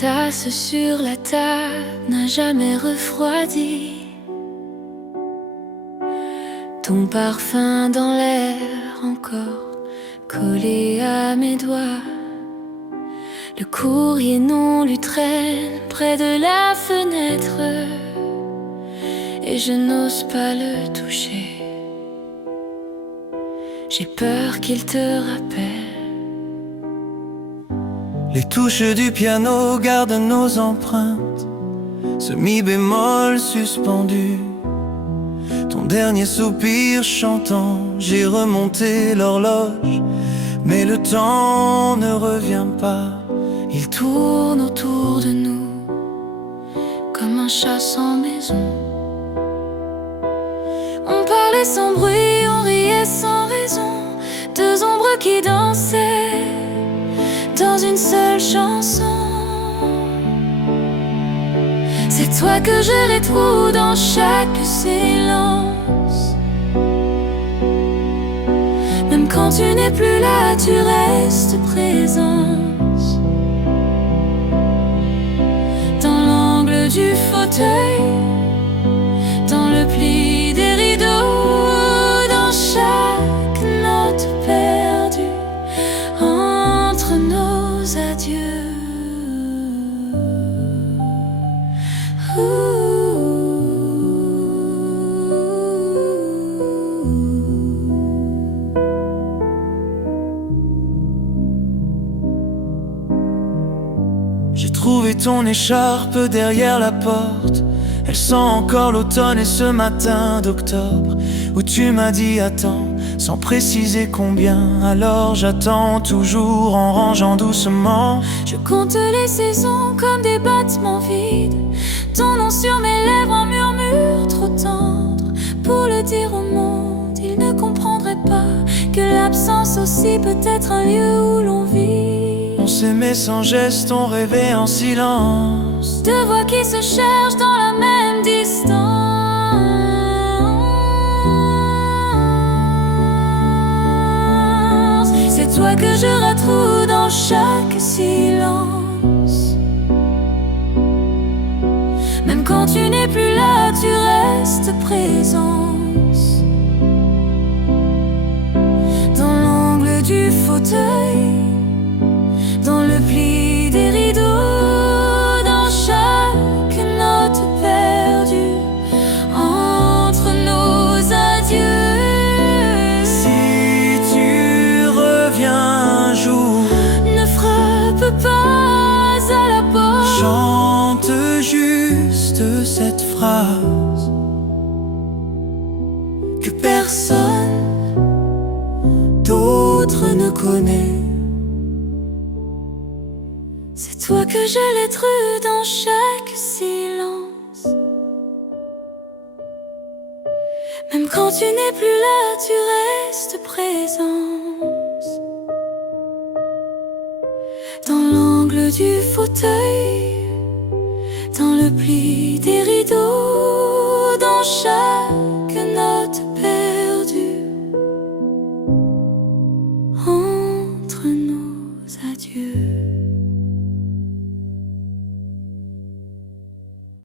tasse sur la table n'a jamais refroidi. Ton parfum dans l'air encore collé à mes doigts. Le courrier non lu traîne près de la fenêtre et je n'ose pas le toucher. J'ai peur qu'il te rappelle. Les touches du piano gardent nos empreintes, ce mi bémol suspendu. Ton dernier soupir chantant, j'ai remonté l'horloge, mais le temps ne revient pas. Il tourne autour de nous comme un chat sans maison. On parlait sans bruit, on riait sans raison. Deux ombres qui dansaient dans une seule chanson. C'est toi que je retrouve dans chaque silence. Même quand tu n'es plus là, tu restes présence. Dans l'angle du fauteuil, dans le pli des rideaux, dans chaque note perdue entre nos adieux. J'ai trouvé ton écharpe derrière la porte. Elle sent encore l'automne et ce matin d'octobre où tu m'as dit attends, sans préciser combien. Alors j'attends toujours en rangeant doucement. Je compte les saisons comme des battements vides. Ton nom sur mes lèvres, un murmure trop tendre. Pour le dire au monde, il ne comprendrait pas que l'absence aussi peut être un lieu où l'on vit. On s'aimait sans geste, on rêvait en silence. Deux voix qui se cherchent dans la même distance. C'est toi que je retrouve dans chaque silence. Même quand tu n'es plus là, tu restes présence. Dans l'angle du fauteuil, dans le pli des rideaux, dans chaque note perdue entre nos adieux. Si tu reviens un jour, Ne frappe pas à la porte. chante juste cette phrase Que personne d'autre ne connaît. C'est toi que je lettre dans chaque silence. Même quand tu n'es plus là, tu restes présence. Dans l'angle du fauteuil, dans le pli